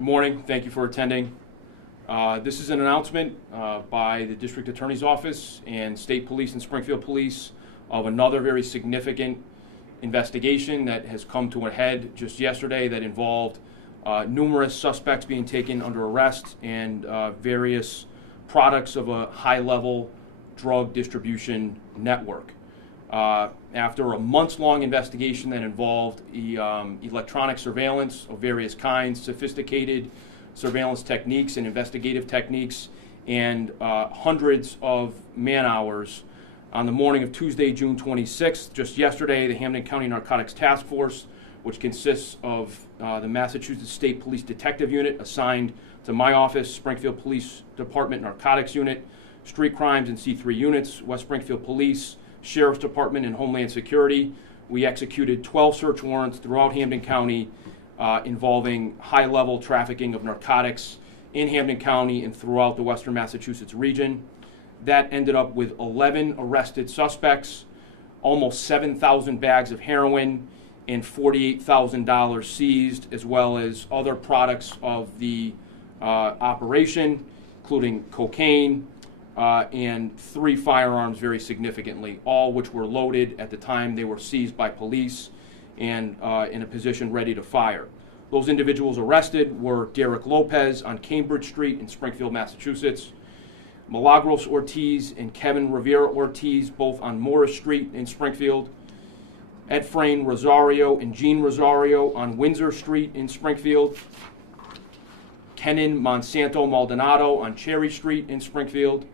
Good morning. Thank you for attending. This is an announcement by the District Attorney's Office and State Police and Springfield Police of another very significant investigation that has come to a head just yesterday that involved numerous suspects being taken under arrest and various products of a high-level drug distribution network. After a months-long investigation that involved electronic surveillance of various kinds, sophisticated surveillance techniques and investigative techniques, and hundreds of man-hours, on the morning of Tuesday, June 26th, just yesterday, the Hampden County Narcotics Task Force, which consists of the Massachusetts State Police Detective Unit assigned to my office, Springfield Police Department Narcotics Unit, Street Crimes and C3 units, West Springfield Police, Sheriff's Department, and Homeland Security. We executed 12 search warrants throughout Hampden County involving high-level trafficking of narcotics in Hampden County and throughout the western Massachusetts region. That ended up with 11 arrested suspects, almost 7,000 bags of heroin, and $48,000 seized, as well as other products of the operation, including cocaine, and 3 firearms, very significantly, all which were loaded at the time they were seized by police and in a position ready to fire. Those individuals arrested were Derek Lopez on Cambridge Street in Springfield, Massachusetts, Milagros Ortiz and Kevin Rivera Ortiz, both on Morris Street in Springfield, Efrain Rosario and Jean Rosario on Windsor Street in Springfield, Kenan Monsanto Maldonado on Cherry Street in Springfield,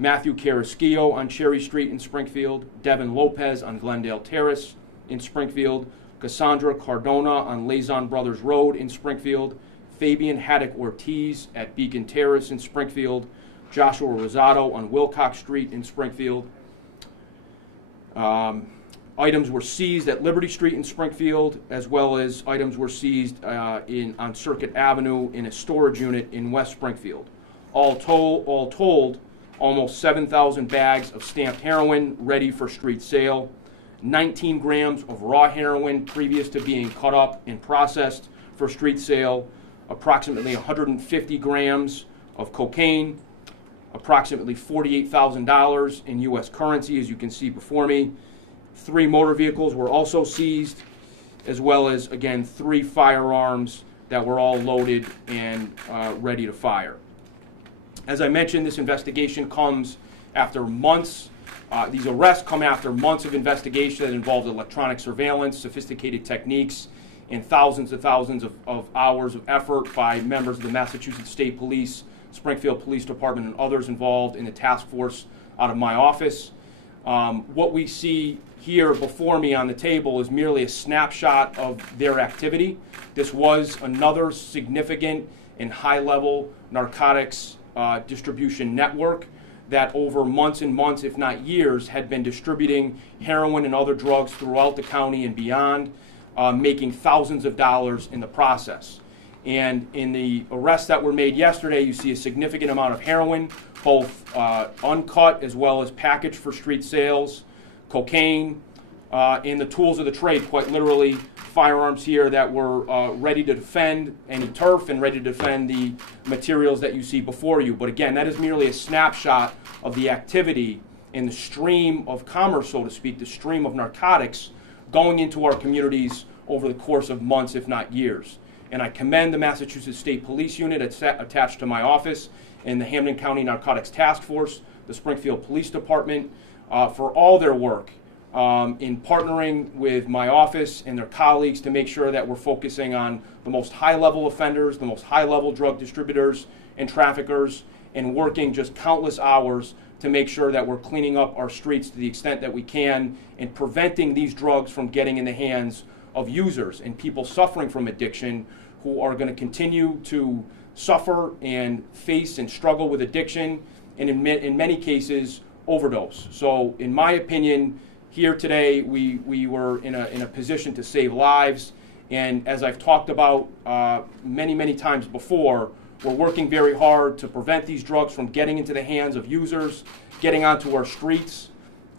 Matthew Carrasquillo on Cherry Street in Springfield, Devin Lopez on Glendale Terrace in Springfield, Cassandra Cardona on Lazon Brothers Road in Springfield, Fabian Haddock Ortiz at Beacon Terrace in Springfield, Joshua Rosado on Wilcox Street in Springfield. Items were seized at Liberty Street in Springfield, as well as items were seized on Circuit Avenue in a storage unit in West Springfield. All told, almost 7,000 bags of stamped heroin ready for street sale, 19 grams of raw heroin previous to being cut up and processed for street sale, approximately 150 grams of cocaine, approximately $48,000 in U.S. currency, as you can see before me. 3 motor vehicles were also seized, as well as, again, 3 firearms that were all loaded and ready to fire. As I mentioned, this investigation comes after months. These arrests come after months of investigation that involved electronic surveillance, sophisticated techniques, and thousands of hours of effort by members of the Massachusetts State Police, Springfield Police Department, and others involved in the task force out of my office. What we see here before me on the table is merely a snapshot of their activity. This was another significant and high-level narcotics distribution network that over months and months, if not years, had been distributing heroin and other drugs throughout the county and beyond, making thousands of dollars in the process. And in the arrests that were made yesterday, you see a significant amount of heroin, both uncut as well as packaged for street sales, cocaine, and the tools of the trade, quite literally firearms here that were ready to defend any turf and ready to defend the materials that you see before you. But again, that is merely a snapshot of the activity and the stream of commerce, so to speak, the stream of narcotics going into our communities over the course of months, if not years. And I commend the Massachusetts State Police Unit attached to my office and the Hampden County Narcotics Task Force, the Springfield Police Department, for all their work in partnering with my office and their colleagues to make sure that we're focusing on the most high-level offenders, the most high-level drug distributors and traffickers, and working just countless hours to make sure that we're cleaning up our streets to the extent that we can and preventing these drugs from getting in the hands of users and people suffering from addiction who are going to continue to suffer and face and struggle with addiction and in many cases overdose. So in my opinion, here today we were in a position to save lives, and as I've talked about many times before, we're working very hard to prevent these drugs from getting into the hands of users, getting onto our streets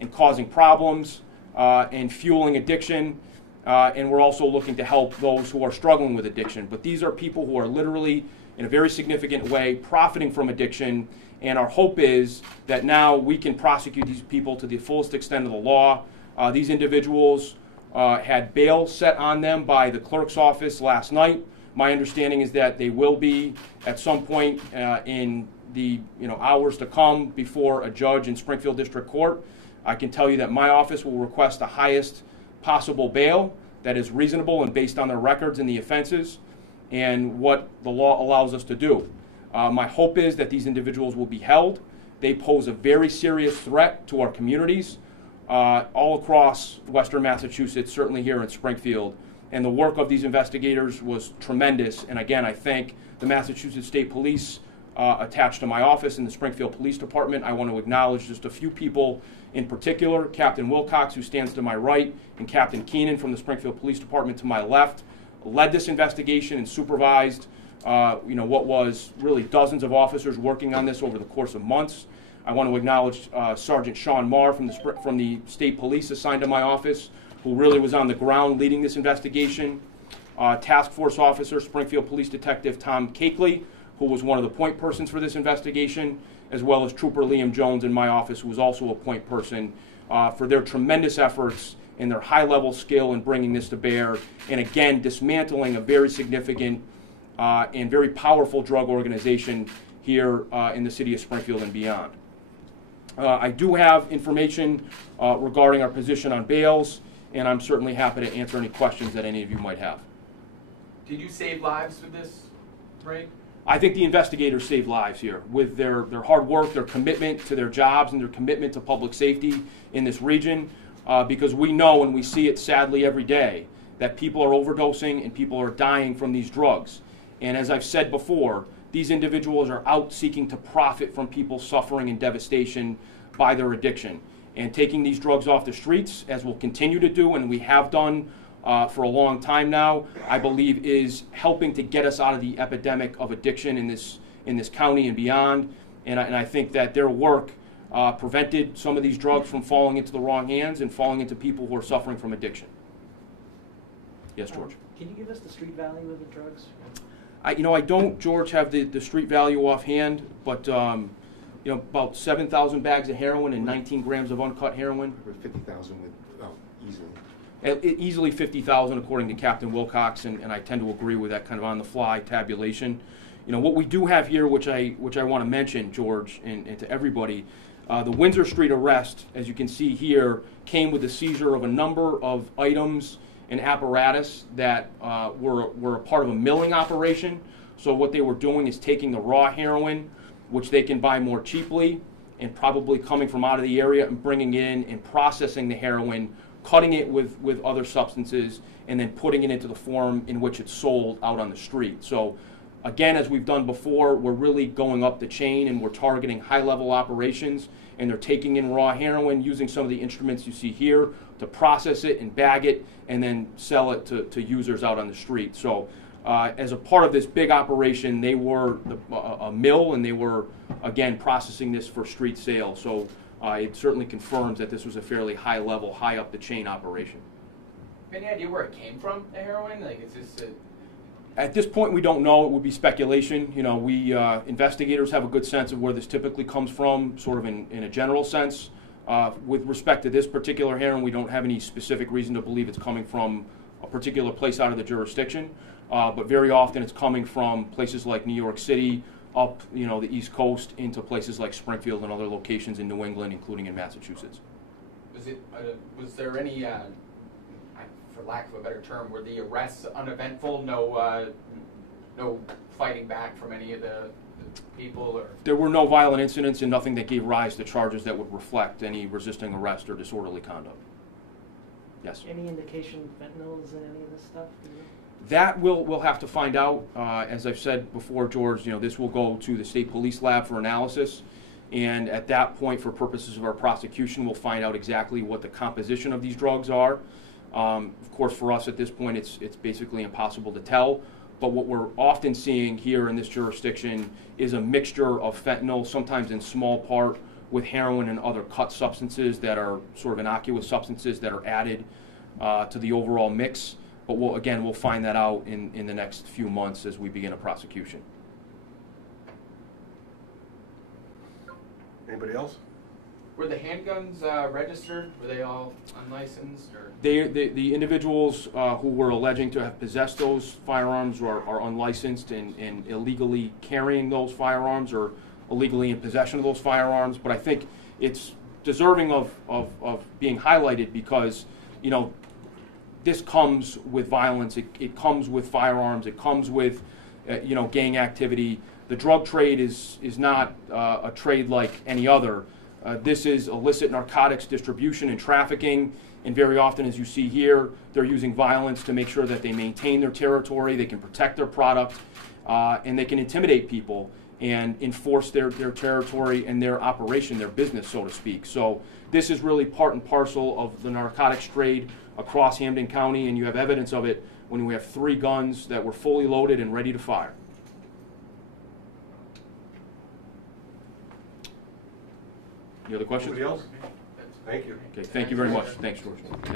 and causing problems and fueling addiction. and we're also looking to help those who are struggling with addiction. But these are people who are literally, in a very significant way, profiting from addiction, and our hope is that now we can prosecute these people to the fullest extent of the law. These individuals had bail set on them by the clerk's office last night. My understanding is that they will be at some point in the hours to come before a judge in Springfield District Court. I can tell you that my office will request the highest possible bail that is reasonable and based on their records and the offenses and what the law allows us to do. My hope is that these individuals will be held. They pose a very serious threat to our communities all across Western Massachusetts, certainly here in Springfield. And the work of these investigators was tremendous. And again, I thank the Massachusetts State Police attached to my office in the Springfield Police Department. I want to acknowledge just a few people in particular, Captain Wilcox, who stands to my right, and Captain Keenan from the Springfield Police Department to my left, led this investigation and supervised what was really dozens of officers working on this over the course of months. I want to acknowledge Sergeant Sean Marr from the State Police assigned to my office, who really was on the ground leading this investigation. Task Force Officer, Springfield Police Detective Tom Cakeley, who was one of the point persons for this investigation, as well as Trooper Liam Jones in my office, who was also a point person, for their tremendous efforts and their high-level skill in bringing this to bear, and again, dismantling a very significant and very powerful drug organization here in the city of Springfield and beyond. I do have information regarding our position on bails, and I'm certainly happy to answer any questions that any of you might have. Did you save lives with this break? I think the investigators saved lives here with their hard work, their commitment to their jobs, and their commitment to public safety in this region, because we know and we see it sadly every day that people are overdosing and people are dying from these drugs. And as I've said before, these individuals are out seeking to profit from people's suffering and devastation by their addiction. And taking these drugs off the streets, as we'll continue to do and we have done for a long time now, I believe is helping to get us out of the epidemic of addiction in this county and beyond. And I think that their work prevented some of these drugs from falling into the wrong hands and falling into people who are suffering from addiction. Yes, George. Can you give us the street value of the drugs? I don't, George, have the street value offhand, but about 7,000 bags of heroin and 19 grams of uncut heroin. 50,000 with easily. Easily 50,000 according to Captain Wilcox, and I tend to agree with that kind of on-the-fly tabulation. What we do have here, which I want to mention, George, and to everybody, the Windsor Street arrest, as you can see here, came with the seizure of a number of items and apparatus that were a part of a milling operation. So what they were doing is taking the raw heroin, which they can buy more cheaply, and probably coming from out of the area, and bringing it in and processing the heroin, cutting it with other substances, and then putting it into the form in which it's sold out on the street. So again, as we've done before, we're really going up the chain and we're targeting high-level operations, and they're taking in raw heroin using some of the instruments you see here to process it and bag it and then sell it to users out on the street. So as a part of this big operation, they were a mill, and they were, again, processing this for street sale. So it certainly confirms that this was a fairly high-level, high-up-the-chain operation. Any idea where it came from, the heroin? Like, is this At this point, we don't know. It would be speculation. We investigators have a good sense of where this typically comes from, sort of in a general sense. With respect to this particular heroin, we don't have any specific reason to believe it's coming from a particular place out of the jurisdiction. But very often it's coming from places like New York City, up the East Coast, into places like Springfield and other locations in New England, including in Massachusetts. Was there any, for lack of a better term, were the arrests uneventful? No fighting back from any of the people? Or? There were no violent incidents and nothing that gave rise to charges that would reflect any resisting arrest or disorderly conduct. Yes. Any indication fentanyl is in any of this stuff? That we'll have to find out. As I've said before, George, this will go to the state police lab for analysis, and at that point, for purposes of our prosecution, we'll find out exactly what the composition of these drugs are. Of course, for us at this point, it's basically impossible to tell. But what we're often seeing here in this jurisdiction is a mixture of fentanyl, sometimes in small part, with heroin and other cut substances that are sort of innocuous substances that are added to the overall mix. But we'll find that out in the next few months as we begin a prosecution. Anybody else? Were the handguns registered? Were they all unlicensed? Or? The individuals who were alleging to have possessed those firearms are unlicensed and illegally carrying those firearms or illegally in possession of those firearms. But I think it's deserving of being highlighted because, you know, this comes with violence. It comes with firearms. It comes with, you know, gang activity. The drug trade is not a trade like any other. This is illicit narcotics distribution and trafficking, and very often, as you see here, they're using violence to make sure that they maintain their territory, they can protect their product, and they can intimidate people and enforce their territory and their operation, their business, so to speak. So this is really part and parcel of the narcotics trade across Hampden County, and you have evidence of it when we have 3 guns that were fully loaded and ready to fire. Any other questions? Anybody else? Thank you. Okay, thank you very much. Thanks, George. Thank you.